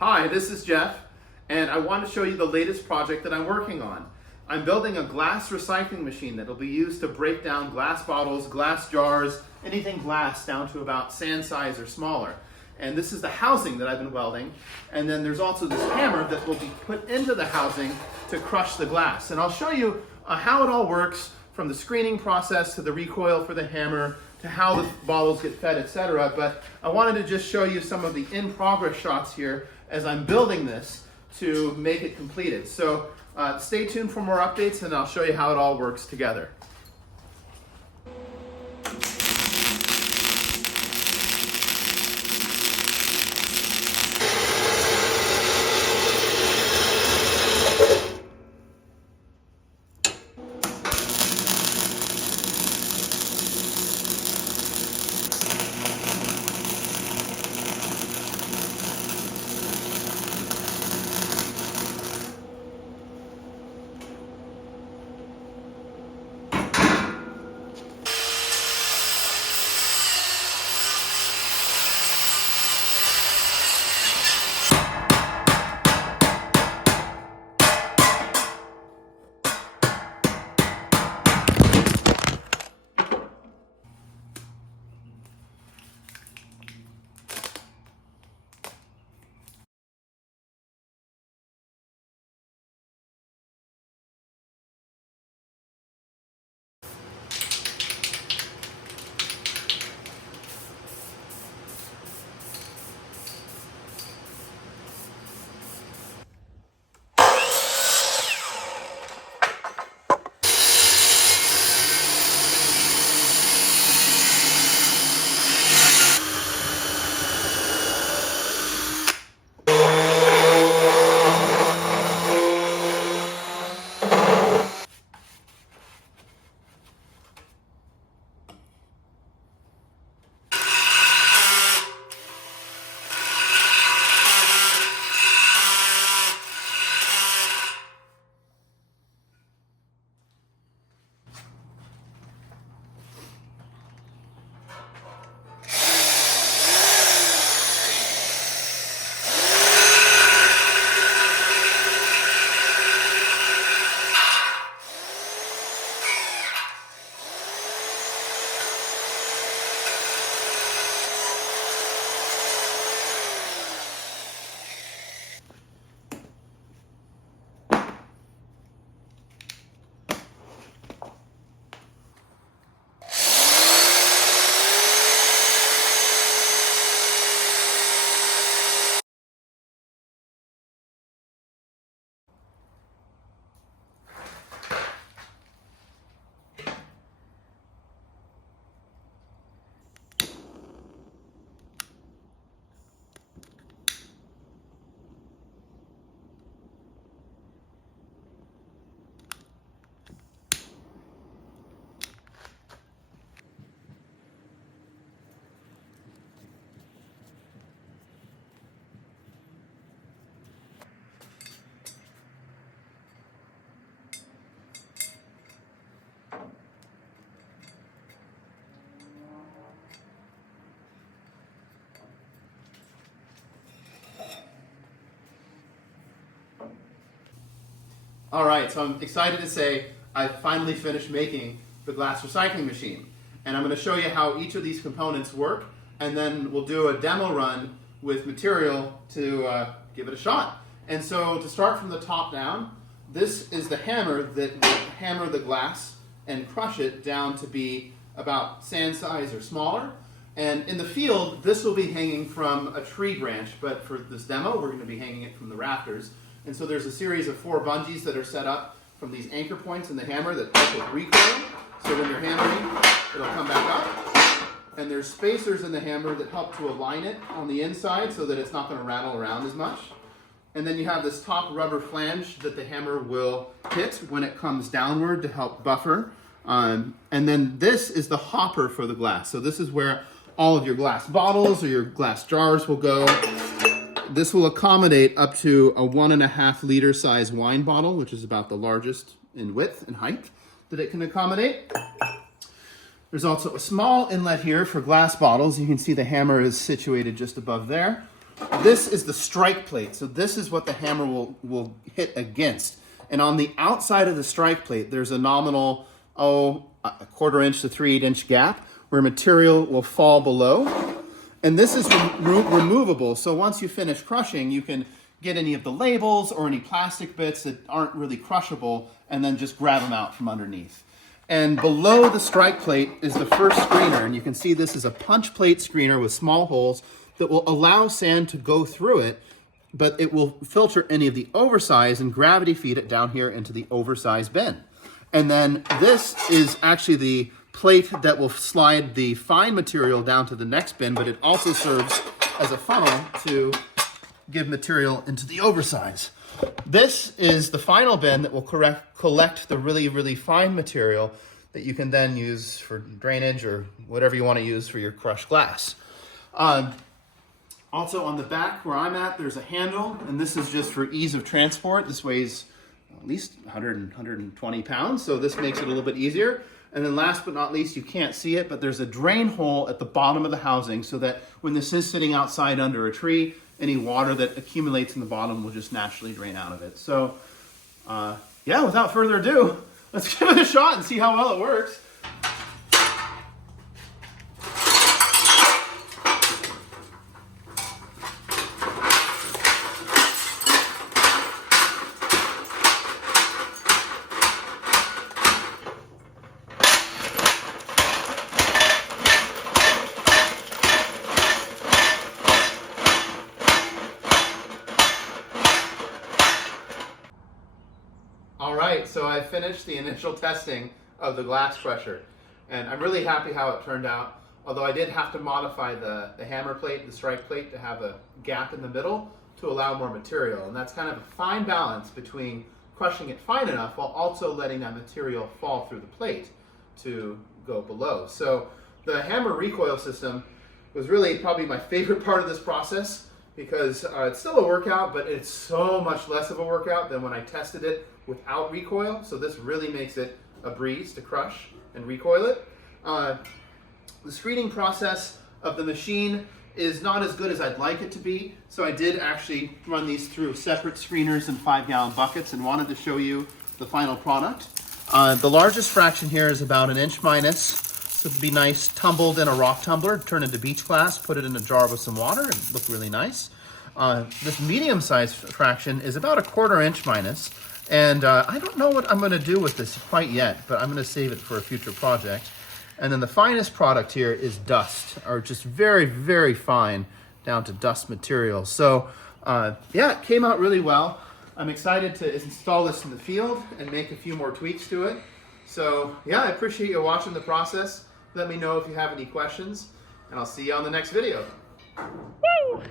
Hi, this is Jeff, and I want to show you the latest project that I'm working on. I'm building a glass recycling machine that will be used to break down glass bottles, glass jars, anything glass down to about sand size or smaller. And this is the housing that I've been welding, and then there's also this hammer that will be put into the housing to crush the glass. And I'll show you how it all works, from the screening process to the recoil for the hammer to how the bottles get fed, etc. But I wanted to just show you some of the in-progress shots here as I'm building this to make it completed. So stay tuned for more updates, and I'll show you how it all works together. All right, so I'm excited to say I've finally finished making the glass recycling machine. And I'm going to show you how each of these components work, and then we'll do a demo run with material to give it a shot. And so to start from the top down, this is the hammer that will hammer the glass and crush it down to be about sand size or smaller. And in the field, this will be hanging from a tree branch, but for this demo, we're going to be hanging it from the rafters. And so there's a series of 4 bungees that are set up from these anchor points in the hammer that help with recoil. So when you're hammering, it'll come back up. And there's spacers in the hammer that help to align it on the inside so that it's not going to rattle around as much. And then you have this top rubber flange that the hammer will hit when it comes downward to help buffer. And then this is the hopper for the glass. So this is where all of your glass bottles or your glass jars will go. This will accommodate up to a 1.5 liter size wine bottle, which is about the largest in width and height that it can accommodate. There's also a small inlet here for glass bottles. You can see the hammer is situated just above there. this is the strike plate. So this is what the hammer will hit against. And on the outside of the strike plate, there's a nominal, a 1/4 inch to 3/8 inch gap where material will fall below. And this is removable. So once you finish crushing, you can get any of the labels or any plastic bits that aren't really crushable and then just grab them out from underneath. And below the strike plate is the first screener. And you can see this is a punch plate screener with small holes that will allow sand to go through it, but it will filter any of the oversized and gravity feed it down here into the oversized bin. And then this is actually the plate that will slide the fine material down to the next bin, but it also serves as a funnel to give material into the oversize. This is the final bin that will collect the really, really fine material that you can then use for drainage or whatever you want to use for your crushed glass. Also on the back where I'm at, there's a handle, and this is just for ease of transport. This weighs at least 120 pounds, so this makes it a little bit easier. And then last but not least, you can't see it, but there's a drain hole at the bottom of the housing so that when this is sitting outside under a tree, any water that accumulates in the bottom will just naturally drain out of it. So yeah, without further ado, let's give it a shot and see how well it works. All right, so I finished the initial testing of the glass crusher, and I'm really happy how it turned out, although I did have to modify the hammer plate, the strike plate, to have a gap in the middle to allow more material, and that's kind of a fine balance between crushing it fine enough while also letting that material fall through the plate to go below. So the hammer recoil system was really probably my favorite part of this process because it's still a workout, but it's so much less of a workout than when I tested it without recoil. So this really makes it a breeze to crush and recoil it. The screening process of the machine is not as good as I'd like it to be. So I did actually run these through separate screeners in 5-gallon buckets and wanted to show you the final product. The largest fraction here is about 1 inch minus. So it'd be nice tumbled in a rock tumbler, turn into beach glass, put it in a jar with some water, and look really nice. This medium-sized fraction is about 1/4 inch minus. And I don't know what I'm going to do with this quite yet, but I'm going to save it for a future project. And then the finest product here is dust, or just very, very fine down to dust material. So yeah, it came out really well. I'm excited to install this in the field and make a few more tweaks to it. So yeah, I appreciate you watching the process. Let me know if you have any questions, and I'll see you on the next video. Woo!